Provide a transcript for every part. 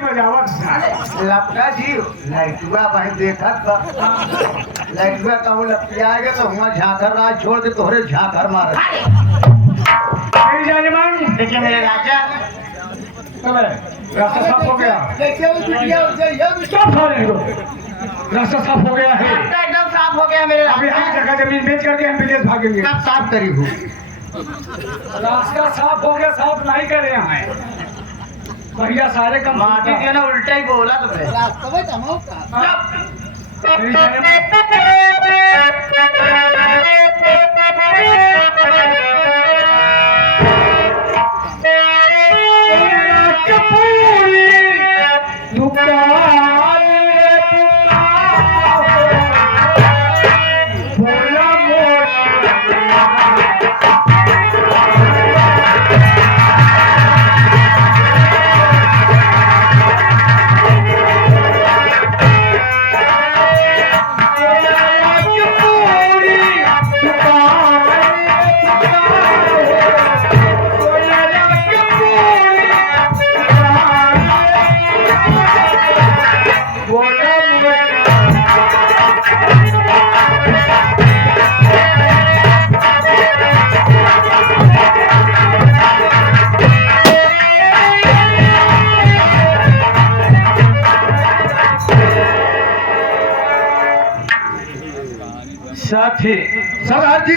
लपका जी लाइटुआ भाई देखा था लाइटुआ का वो लपकिया आएगा तो हुआ झांकर राज छोड़ के तोहरे झांकर मार देखिए मेरे राजा रास्ता साफ हो गया। रास्ता साफ हो गया है। रास्ता एकदम साफ हो गया मेरे अभी हम राजा। जगह जमीन बेच करके हम विदेश भागेंगे। सब साफ करी हूँ रास्ता साफ हो गया, साफ नहीं करे हैं भैया सारे कम माटी के ना उल्टा ही बोला तुमने। साथी सरदार जी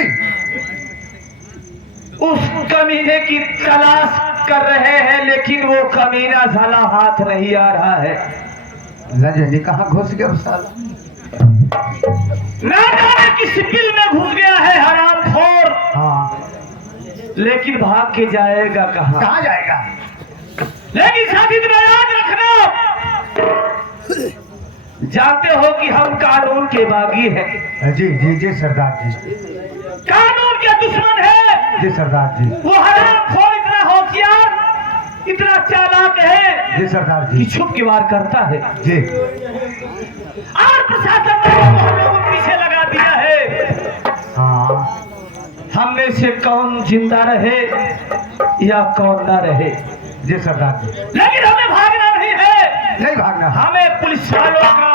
उस कमीने की तलाश कर रहे हैं, लेकिन वो कमीना साला हाथ नहीं आ रहा है। लजनी कहाँ घुस गया साला ना जाने किस बिल में घुस गया है हरामखोर। हाँ लेकिन भाग के जाएगा कहाँ? कहाँ जाएगा लेकिन साथी तुम्हें याद रखना, जानते हो कि हम कानून के बागी हैं। जी जी जी सरदार जी कानून के दुश्मन है। जी सरदार जी वो हरामखोर इतना होशियार, इतना चालाक है जी सरदार कि जी छुप के वार करता है। जी और प्रशासन ने हम लोगों को पीछे लगा दिया है। हाँ हम में से कौन जिंदा रहे या कौन ना रहे, जी सरदार जी लेकिन हमें भागना नहीं है। नहीं भागना हमें पुलिस वालों का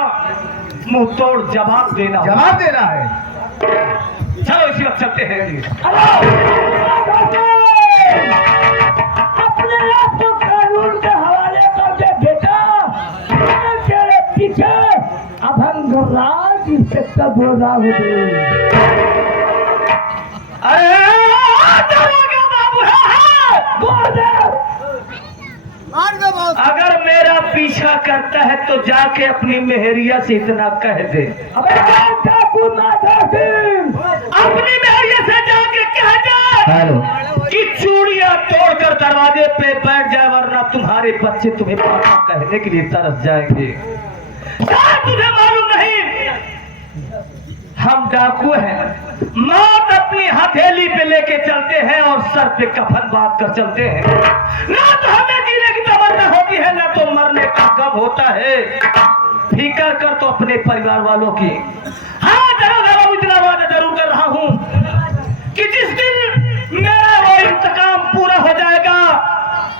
मुंह तोड़ जवाब देना होगा। जवाब देना है चलो इसी वक्त चलते हैं। अपने आप को कानून के हवाले कर दे बेटा। मैं तेरे पीछे अभंग राज इंस्पेक्टर बोल रहा हूँ। अरे दरोगा बाबू है। बोल दे। अगर मेरा पीछा करता है तो जाके अपनी मेहरिया से इतना कह दे। अबे ठाकुर माता सिंह, अपनी मेहरिया से जाके कह दे हेलो कि चूड़ियां तोड़कर दरवाजे पे बैठ जाए, वरना तुम्हारे बच्चे तुम्हें पापा कहने के लिए तरस जाएंगे। शायद तुझे मालूम नहीं, हम डाकू हैं। मौत अपनी हथेली पे लेके चलते हैं और सर पे कफन बांध कर चलते हैं। ना तो हमें जीने की तमन्ना होती है, ना तो मरने का गम होता है। फिकर कर तो अपने परिवार वालों की। हाँ जरूर इतना वादा जरूर कर रहा हूँ कि जिस दिन मेरा वो इंतकाम पूरा हो जाएगा,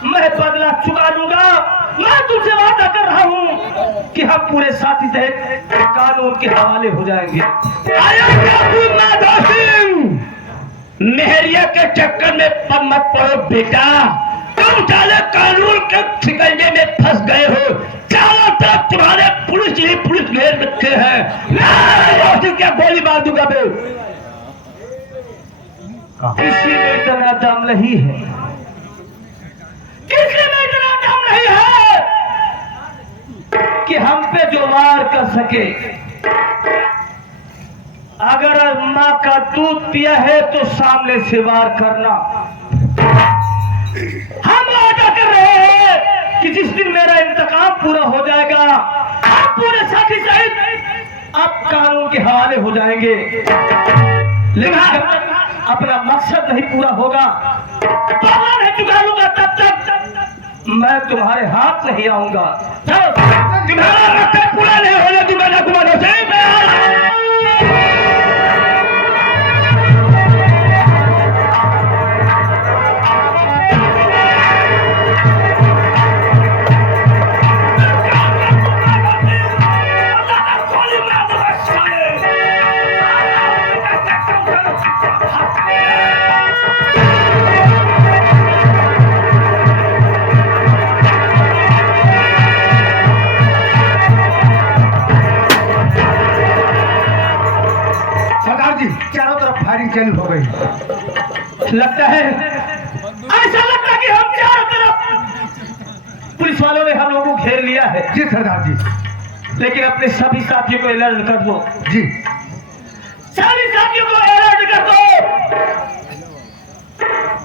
मैं बदला चुका लूंगा। मैं तुझसे वादा कर रहा हूँ कि हम पूरे साथी सहित कानून के हवाले हो जाएंगे। मेहरिया के चक्कर में मत पड़ो बेटा। तुम साले कानून के ठिकाने में फंस गए हो। चारों तरफ तुम्हारे पुलिस ही पुलिस घेर रखे हैं। क्या गोली मार दूंगा मैं। किसी में इतना दम नहीं है, किसी में इतना दम नहीं है कि हम पे जो वार कर सके। अगर माँ का दूध पिया है तो सामने से वार करना। हम वादा कर रहे हैं कि जिस दिन मेरा इंतकाम पूरा हो जाएगा, हम पूरे साथी सहित अब कानून के हवाले हो जाएंगे। लेकिन जब तक अपना मकसद नहीं पूरा होगा, पाला नहीं चुका लूंगा, तब तक मैं तुम्हारे हाथ नहीं आऊंगा। तुम्हारा मकसद पूरा नहीं होने दूंगा ना तुम्हारे से। लगता है, ऐसा लगता है कि हम चारों तरफ पुलिस वालों ने हम लोगों को घेर लिया है। जी सरदार जी। लेकिन अपने सभी साथियों को अलर्ट कर दो। जी सभी साथियों को अलर्ट कर दो।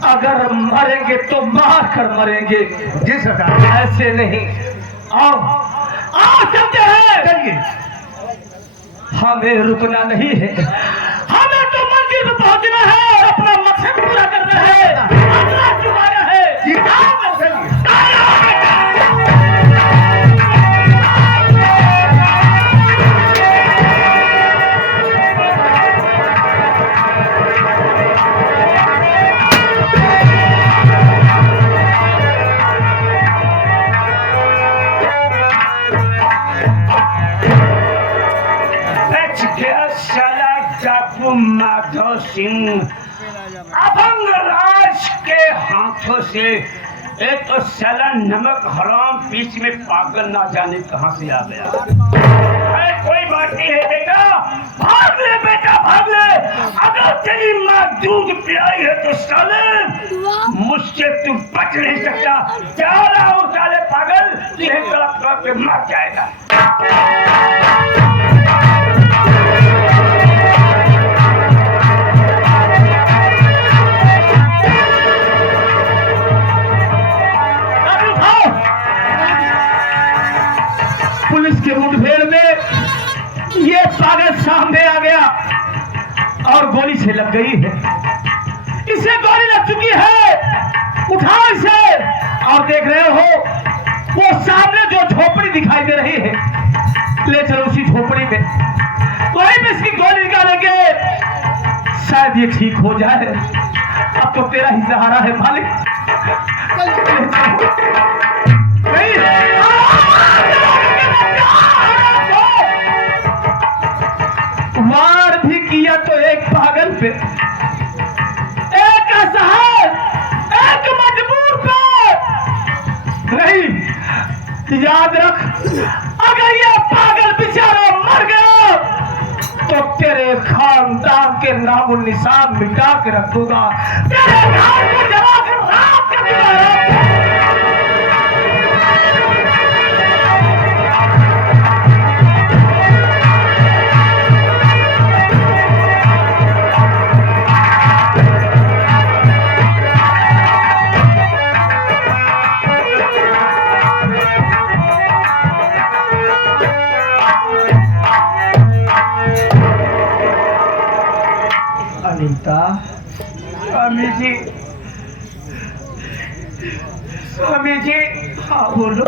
अगर मरेंगे तो मार कर मरेंगे। जी सरदार। ऐसे नहीं। आओ आओ चलते हैं। चलिए। हमें रुकना नहीं है, हमें तो मंजिल पर पहुंचना है और अपना मकसद पूरा करना है, अगला चुकाना है। जी आओ, चलिए। माधव सिंह अभंग राज के हाथों से एक तो साला नमक हराम बीच में पागल ना जाने कहां से आ गया। कोई बात नहीं है बेटा, भाग ले बेटा भाग ले। अगर तेरी माँ दूध पिलाई है तो साले मुझसे तू बच नहीं सकता। जा रहा हूँ साले पागल, तुझे तड़प तड़प के मर जाएगा। पुलिस के मुठभेड़ में ये पागल सामने आ गया और गोली से लग गई है। इसे गोली लग चुकी है, उठाओ इसे। और देख रहे हो वो सामने जो झोपड़ी दिखाई दे रही है, ले चलो उसी झोपड़ी में, वहीं पे इसकी गोली निकालेंगे, शायद ये ठीक हो जाए। अब तो तेरा ही सहारा है मालिक। वार भी किया तो एक पागल पे, एक असहाय, एक मजबूर पे नहीं। याद रख, अगर ये पागल बेचारा मर गया तो तेरे खानदान के नामो निशान मिटा के रख दूंगा, तेरे घर को जला कर राख कर दूंगा। अनीता, स्वामी जी, स्वामी जी, हाँ बोलो।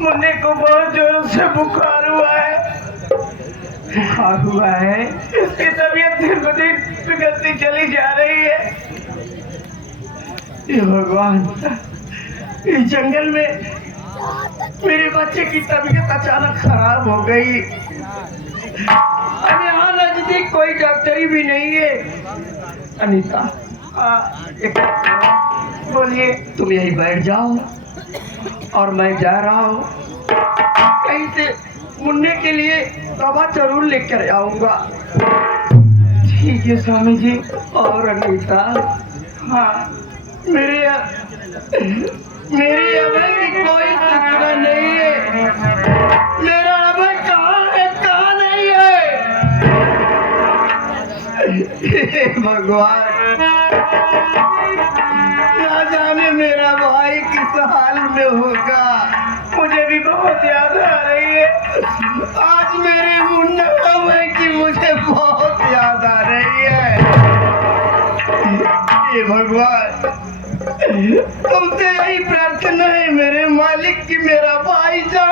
मुन्ने को बहुत जोर से बुखार हुआ है। बुखार हुआ है? इसकी तबीयत दिन ब दिन बिगड़ती चली जा रही है। ये भगवान, इस जंगल में मेरे बच्चे की तबीयत अचानक खराब हो गई। अब यहाँ नजदीक कोई डॉक्टरी भी नहीं है। अनीता बोलिए। तुम यहीं बैठ जाओ और मैं जा रहा हूँ, कहीं से मुन्ने के लिए दवा जरूर लेकर आऊंगा। ठीक है स्वामी जी। और अनीता, हाँ, मेरे अभय की कोई सूचना नहीं है। मेरा अभय कहाँ है, कहाँ नहीं है? हे भगवान, ना जाने मेरा भाई किस हाल में होगा। मुझे भी बहुत याद आ रही है। आज मेरे मुन्ना अभय की मुझे बहुत याद आ रही है। हे भगवान, तुमसे यही प्रार्थना है मेरे मालिक की मेरा भाई जान